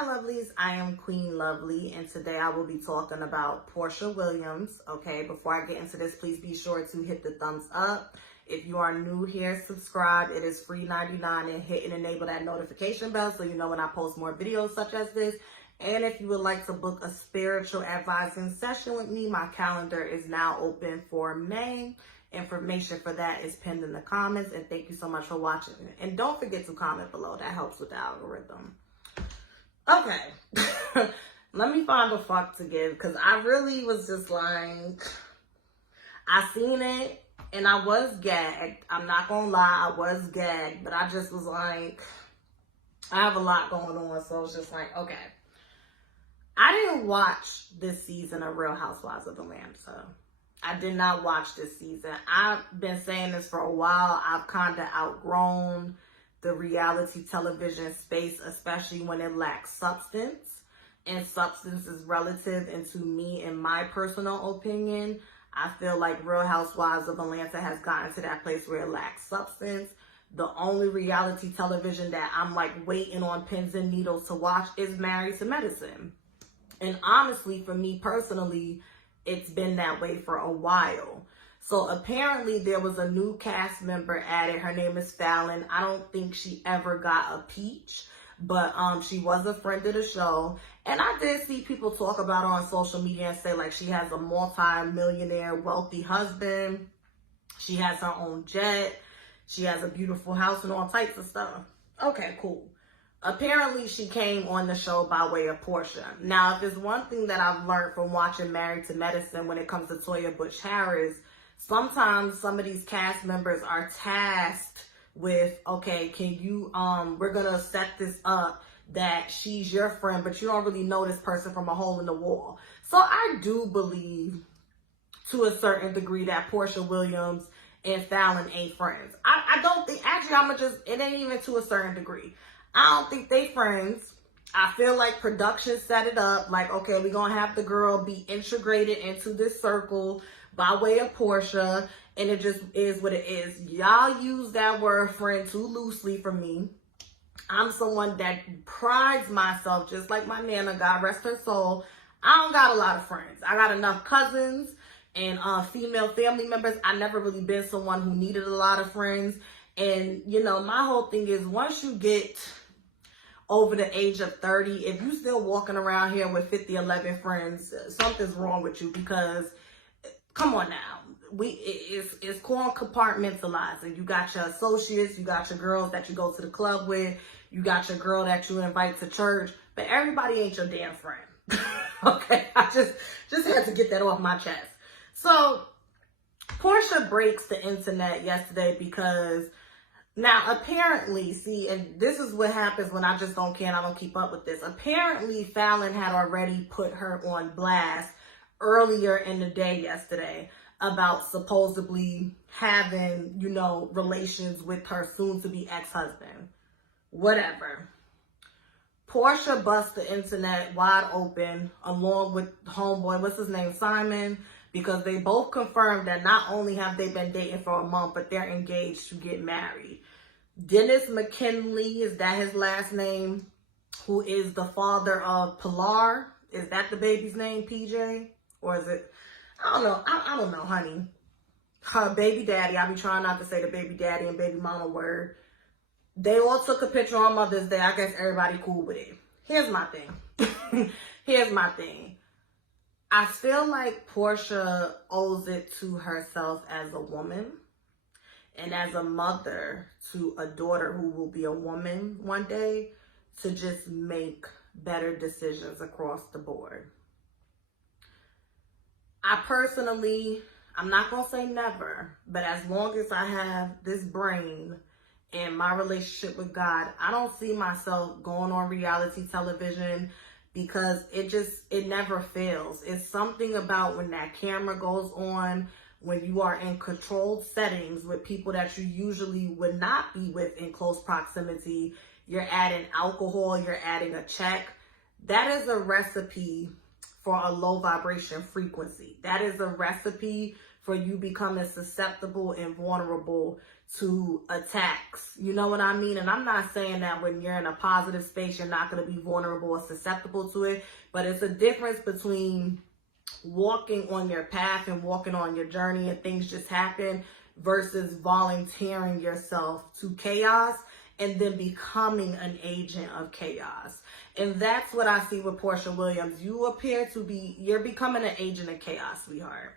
Hi lovelies, I am Queen Lovely, and today I will be talking about Porsha Williams. Okay, before I get into this, please be sure to hit the thumbs up. If you are new here, subscribe. It is free 99, and hit and enable that notification bell so you know when I post more videos such as this. And if you would like to book a spiritual advising session with me, my calendar is now open for May. Information for that is pinned in the comments, and thank you so much for watching. And don't forget to comment below. That helps with the algorithm. Okay, let me find a fuck to give, because I really was just like, I seen it and I was gagged. I'm not gonna lie, I was gagged, but I just was like, I have a lot going on, so it's just like, okay. I didn't watch this season of Real Housewives of Atlanta. I did not watch this season. I've been saying this for a while. I've kind of outgrown the reality television space, especially when it lacks substance. And substance is relative, and to me, in my personal opinion, I feel like Real Housewives of Atlanta has gotten to that place where it lacks substance. The only reality television that I'm like waiting on pins and needles to watch is Married to Medicine. And honestly, for me personally, it's been that way for a while. So apparently there was a new cast member added. Her name is Fallon. I don't think she ever got a peach, but she was a friend of the show. And I did see people talk about her on social media and say like she has a multi-millionaire wealthy husband. She has her own jet. She has a beautiful house and all types of stuff. Okay, cool. Apparently, she came on the show by way of Porsha. Now, if there's one thing that I've learned from watching Married to Medicine when it comes to Toya Butch-Harris, sometimes some of these cast members are tasked with, okay, can you, we're going to set this up that she's your friend, but you don't really know this person from a hole in the wall. So I do believe to a certain degree that Porsha Williams and Fallon ain't friends. I don't think, actually, it ain't even to a certain degree. I don't think they friends. I feel like production set it up. Like, okay, we're going to have the girl be integrated into this circle by way of Porsha. And it just is what it is. Y'all use that word friend too loosely for me. I'm someone that prides myself, just like my Nana, God rest her soul. I don't got a lot of friends. I got enough cousins and female family members. I never really been someone who needed a lot of friends. And, you know, my whole thing is once you get over the age of 30, if you still walking around here with 50, 11 friends, something's wrong with you, because come on now, it's called compartmentalizing. You got your associates, you got your girls that you go to the club with, you got your girl that you invite to church, but everybody ain't your damn friend. Okay, I just had to get that off my chest. So Porsha breaks the internet yesterday because now, apparently, see, and this is what happens when I just don't care and I don't keep up with this. Apparently, Fallon had already put her on blast earlier in the day yesterday about supposedly having, you know, relations with her soon-to-be ex-husband. Whatever. Porsha busts the internet wide open along with homeboy, what's his name, Simon, because they both confirmed that not only have they been dating for a month, but they're engaged to get married. Dennis McKinley, is that his last name, who is the father of Pilar? Is that the baby's name, PJ? Or is it, I don't know. I don't know, honey. Her baby daddy, I be trying not to say the baby daddy and baby mama word. They all took a picture on Mother's Day. I guess everybody cool with it. Here's my thing. Here's my thing. I feel like Porsha owes it to herself as a woman and as a mother to a daughter who will be a woman one day to just make better decisions across the board. I personally, I'm not going to say never, but as long as I have this brain and my relationship with God, I don't see myself going on reality television, because it never fails. It's something about when that camera goes on, when you are in controlled settings with people that you usually would not be with in close proximity. You're adding alcohol, you're adding a check. That is a recipe for a low vibration frequency. That is a recipe for you becoming susceptible and vulnerable to attacks. You know what I mean? And I'm not saying that when you're in a positive space, you're not going to be vulnerable or susceptible to it. But it's a difference between walking on your path and walking on your journey and things just happen versus volunteering yourself to chaos and then becoming an agent of chaos. And that's what I see with Porsha Williams. You appear to be, you're becoming an agent of chaos, sweetheart.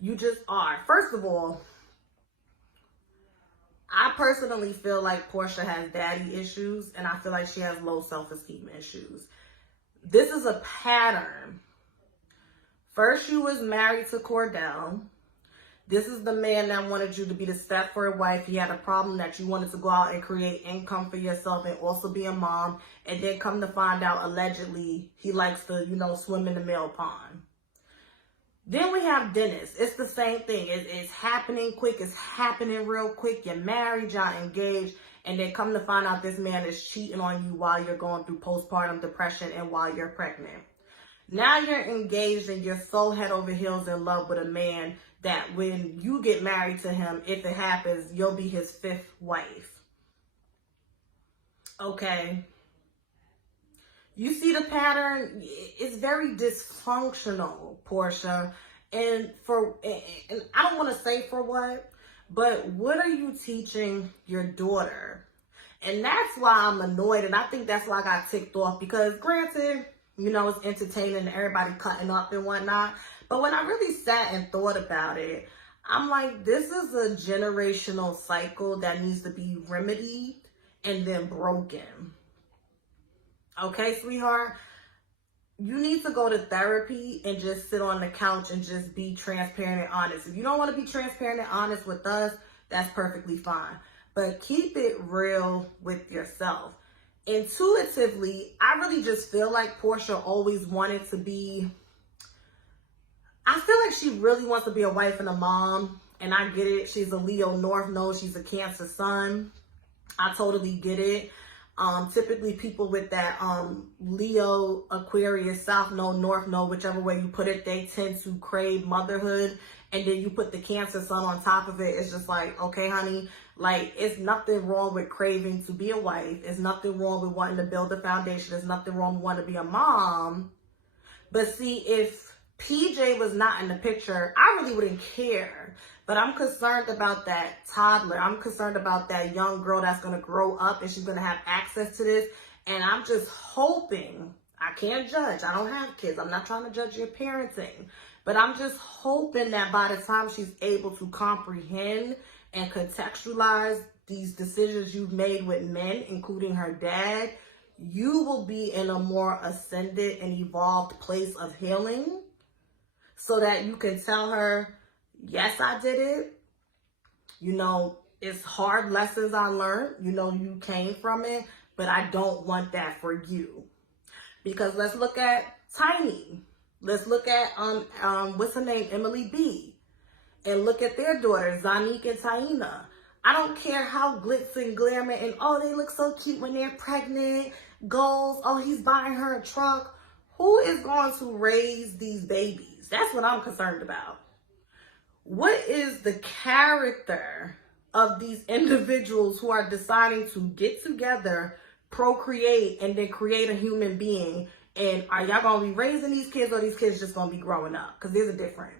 You just are. First of all, I personally feel like Porsha has daddy issues, and I feel like she has low self-esteem issues. This is a pattern. First, you was married to Cordell. This is the man that wanted you to be the Stepford wife. He had a problem that you wanted to go out and create income for yourself and also be a mom. And then come to find out, allegedly, he likes to, swim in the male pond. Then we have Dennis. It's the same thing. It's happening quick. It's happening real quick. You're married, y'all engaged, and then come to find out this man is cheating on you while you're going through postpartum depression and while you're pregnant. Now you're engaged and you're so head over heels in love with a man that when you get married to him, if it happens, you'll be his fifth wife. Okay. You see the pattern? It's very dysfunctional, Porsha. And I don't want to say for what, but what are you teaching your daughter? And that's why I'm annoyed. And I think that's why I got ticked off, because granted, it's entertaining and everybody cutting up and whatnot. But when I really sat and thought about it, I'm like, this is a generational cycle that needs to be remedied and then broken. Okay, sweetheart? You need to go to therapy and just sit on the couch and just be transparent and honest. If you don't want to be transparent and honest with us, that's perfectly fine. But keep it real with yourself. Intuitively, I really just feel like Porsha always wanted to be, I feel like she really wants to be a wife and a mom. And I get it. She's a Leo North Node. She's a Cancer Sun. I totally get it. Typically people with that Leo, Aquarius, South Node, North Node, whichever way you put it, they tend to crave motherhood. And then you put the Cancer Sun on top of it. It's just like, okay, honey, like, it's nothing wrong with craving to be a wife. It's nothing wrong with wanting to build a foundation. There's nothing wrong with wanting to be a mom. But see, if PJ was not in the picture, I really wouldn't care. But I'm concerned about that toddler. I'm concerned about that young girl that's going to grow up and she's going to have access to this. And I'm just hoping, I can't judge. I don't have kids. I'm not trying to judge your parenting. But I'm just hoping that by the time she's able to comprehend and contextualize these decisions you've made with men, including her dad, you will be in a more ascended and evolved place of healing so that you can tell her, yes, I did it. It's hard lessons I learned. You came from it, but I don't want that for you. Because let's look at Tiny. Let's look at, what's her name? Emily B. And look at their daughters, Zanique and Taina. I don't care how glitz and glamour and, oh, they look so cute when they're pregnant. Goals, oh, he's buying her a truck. Who is going to raise these babies? That's what I'm concerned about. What is the character of these individuals who are deciding to get together, procreate, and then create a human being? And are y'all going to be raising these kids, or these kids just going to be growing up? Because there's a difference.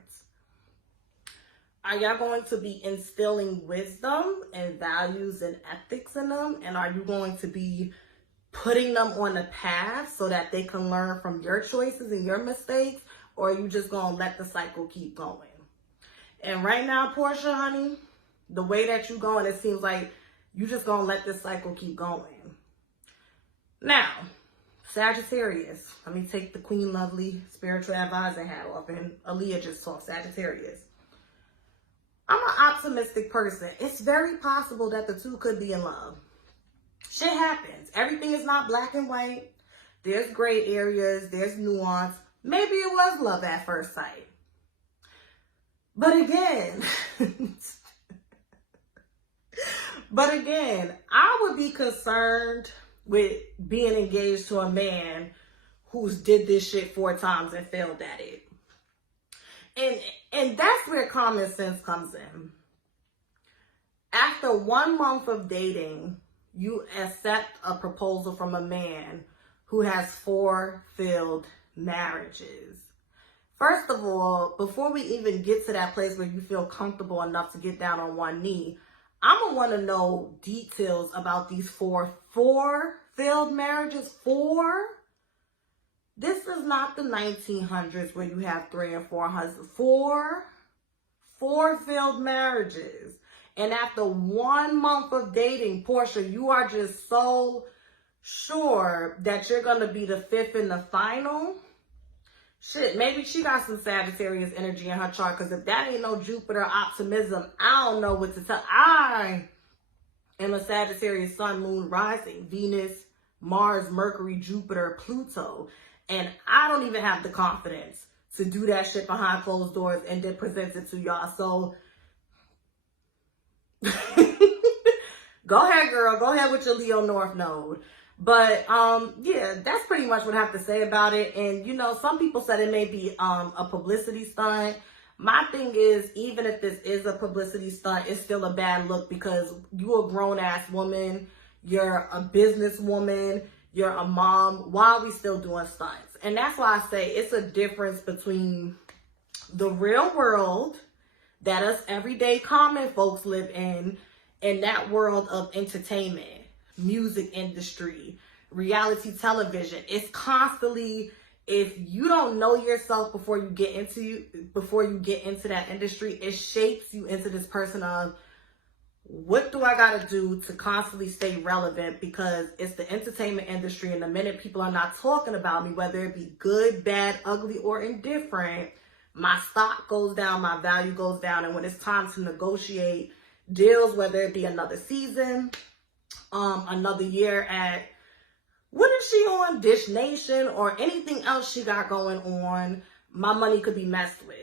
Are y'all going to be instilling wisdom and values and ethics in them? And are you going to be putting them on a path so that they can learn from your choices and your mistakes? Or are you just going to let the cycle keep going? And right now, Porsha, honey, the way that you're going, it seems like you just going to let this cycle keep going. Now, Sagittarius. Let me take the Queen Lovely spiritual advisor hat off, and Aaliyah just talked Sagittarius. I'm an optimistic person. It's very possible that the two could be in love. Shit happens. Everything is not black and white. There's gray areas. There's nuance. Maybe it was love at first sight. But again, I would be concerned with being engaged to a man who's did this shit 4 times and failed at it. And that's where common sense comes in. After 1 month of dating, you accept a proposal from a man who has 4 failed marriages. First of all, before we even get to that place where you feel comfortable enough to get down on one knee, I'm going to want to know details about these four failed marriages. 4? This is not the 1900s where you have 3 and 4 husbands. 4 failed marriages. And after 1 month of dating, Porsha, you are just so sure that you're going to be the 5th and the final. Shit, maybe she got some Sagittarius energy in her chart, because if that ain't no Jupiter optimism, I don't know what to tell. I am a Sagittarius sun, moon, rising, Venus, Mars, Mercury, Jupiter, Pluto. And I don't even have the confidence to do that shit behind closed doors and then present it to y'all. So go ahead, girl. Go ahead with your Leo North Node. But yeah, that's pretty much what I have to say about it. And you know, some people said it may be a publicity stunt. My thing is, even if this is a publicity stunt, it's still a bad look, because you're a grown-ass woman, you're a businesswoman, you're a mom. Why are we still doing stunts? And that's why I say it's a difference between the real world that us everyday common folks live in, and that world of entertainment, music industry, reality television. It's constantly, if you don't know yourself before you get into that industry, it shapes you into this person of, what do I gotta do to constantly stay relevant? Because it's the entertainment industry, and the minute people are not talking about me, whether it be good, bad, ugly, or indifferent, my stock goes down, my value goes down. And when it's time to negotiate deals, whether it be another season, another year at, what is she on, Dish Nation, or anything else she got going on, my money could be messed with.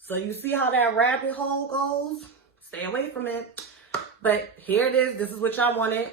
So you see how that rabbit hole goes? Stay away from it. But here it is. This is what y'all wanted.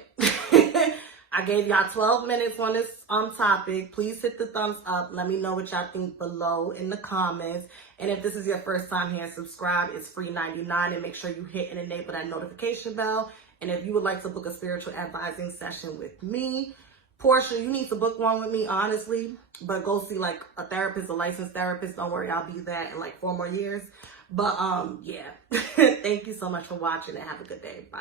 I gave y'all 12 minutes on this topic. Please hit the thumbs up. Let me know what y'all think below in the comments. And if this is your first time here, subscribe. It's free $99. And make sure you hit and enable that notification bell. And if you would like to book a spiritual advising session with me, Porsha, you need to book one with me, honestly. But go see like a therapist, a licensed therapist. Don't worry, I'll be that in like 4 more years. But yeah, thank you so much for watching, and have a good day. Bye.